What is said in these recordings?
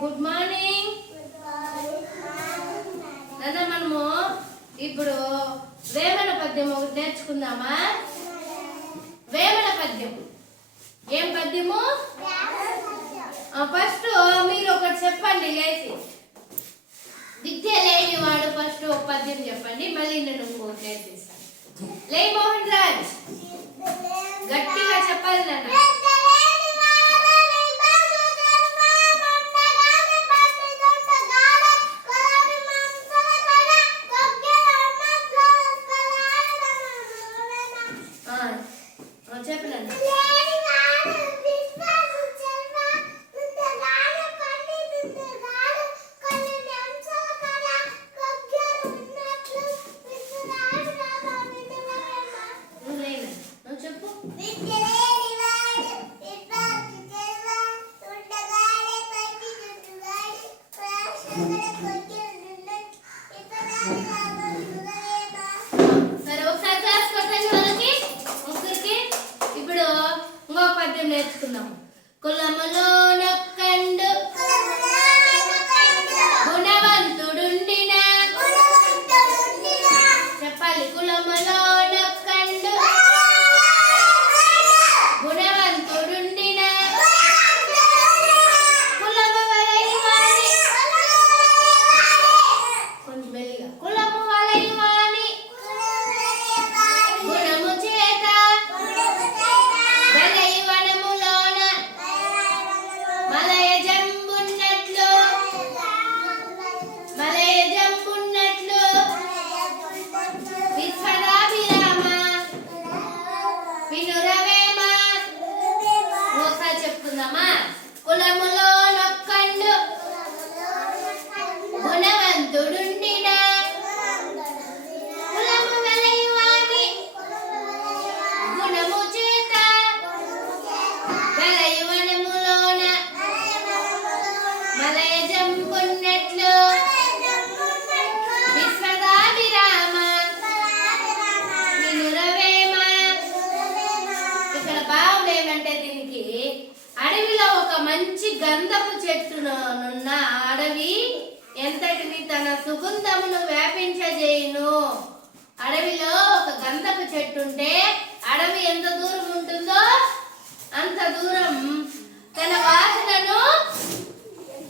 Good morning. నాన్న మనము ఇప్పుడు వేమన పద్యం ఒకటి నేర్చుకుందామా? వేమన పద్యం ఏం పద్యము? ఫస్ట్ మీరు ఒకటి చెప్పండి లేచి. విద్య లేని వాడు ఫస్ట్ ఒక పద్యం చెప్పండి, మళ్ళీ నేను ఇంకోటి నేర్పిస్తాను. లే మోహన్ రాజ్, గట్టిగా చెప్పాలి నాన్న. చెప్పండి. చెప్పు. సరే ఒకసారి క్లాస్ కొట్టండి వాళ్ళకి ముగ్గురికి. ఇప్పుడు ఇంకొక పద్యం నేర్చుకుందాం. కులములో నొక్కండు గుణవంతుడుండిన, చెప్పాలి. కులములో నొక్కండు గుణవంతుడుండిన, కులము వలైవాని, కొంచెం మెల్లిగా. కులము వలైవాని గుణము చేత వెలై వనములోన మలయ జంబున్నట్లు, మలయ జంబున్నట్లు విశ్వదాభిరామ వినురవేమ. ఒకసారి చెప్పుకుందామా? కులములో నొక్కండు గుణవంతుడుండిన, కులము వెలైవాని గుణము చేత వెలై వనములోన మలయ జంబున్నట్లు విశ్వదాభిరామ వినురవేమ. ఇక్కడ భావం ఏమంటే దీనికి, అడవిలో ఒక మంచి గంధపు చెట్టునున్న అడవి ఎంతటిని తన సుగంధమును వ్యాపించజేయును. అడవిలో ఒక గంధపు చెట్టు ఉంటే అడవి ఎంత దూరం ఉంటుందో అంత దూరం తన వాసనను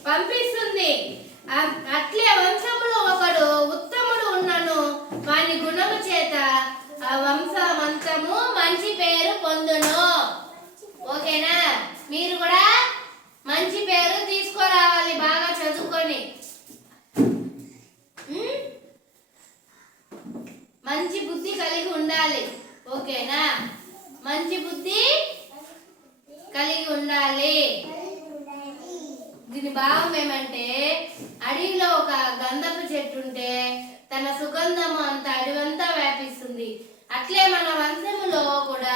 పంపిస్తుంది. అట్లే వంశములో ఒకడు ఉత్తముడు ఉన్నను, వాని గుణము చేత ఆ వంశమంతము మంచి పేరు పొందును. ఓకేనా? మీరు కూడా మంచి పేరు తీసుకురావాలి బాగా చదువుకొని. మంచి బుద్ధి కలిగి ఉండాలి. ఓకేనా? మంచి బుద్ధి కలిగి ఉండాలి. దీని భావం ఏమంటే, అడవిలో ఒక గంధపు చెట్టు ఉంటే తన సుగంధము అంత అడవంతా వ్యాపిస్తుంది. అట్లే మన వంశములో కూడా